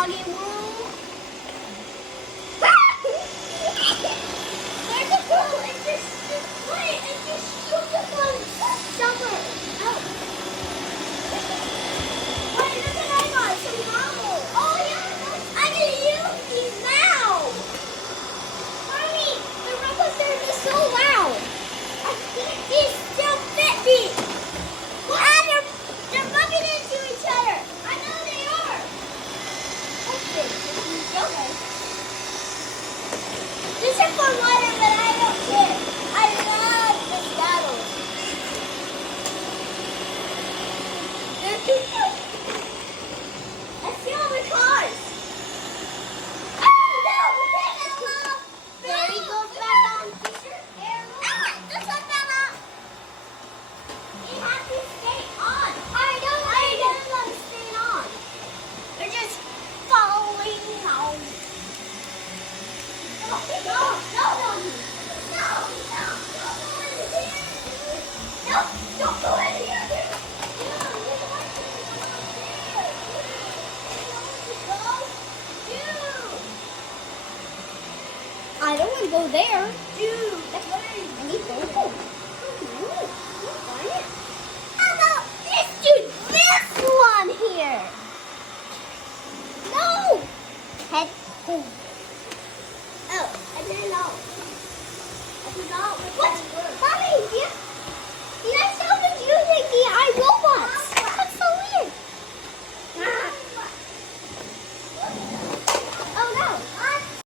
doggy room. Where's the pool? It's just wait. It's just stupid somewhere else. Wait, look at I got some marbles. Oh yeah, I can use these now. Mommy, the roller coaster is so loud. I think these still fit me. Ah, they're bumping into each other. I know they are. Okay. This is for water, but I don't care. I love this battle. They're too close. I see all the cars. Oh no! We can't go off. There he goes back on. This one fell off. You have to stay on. I don't want to stay on. They're just falling out. No, don't go in here. I don't want to go there.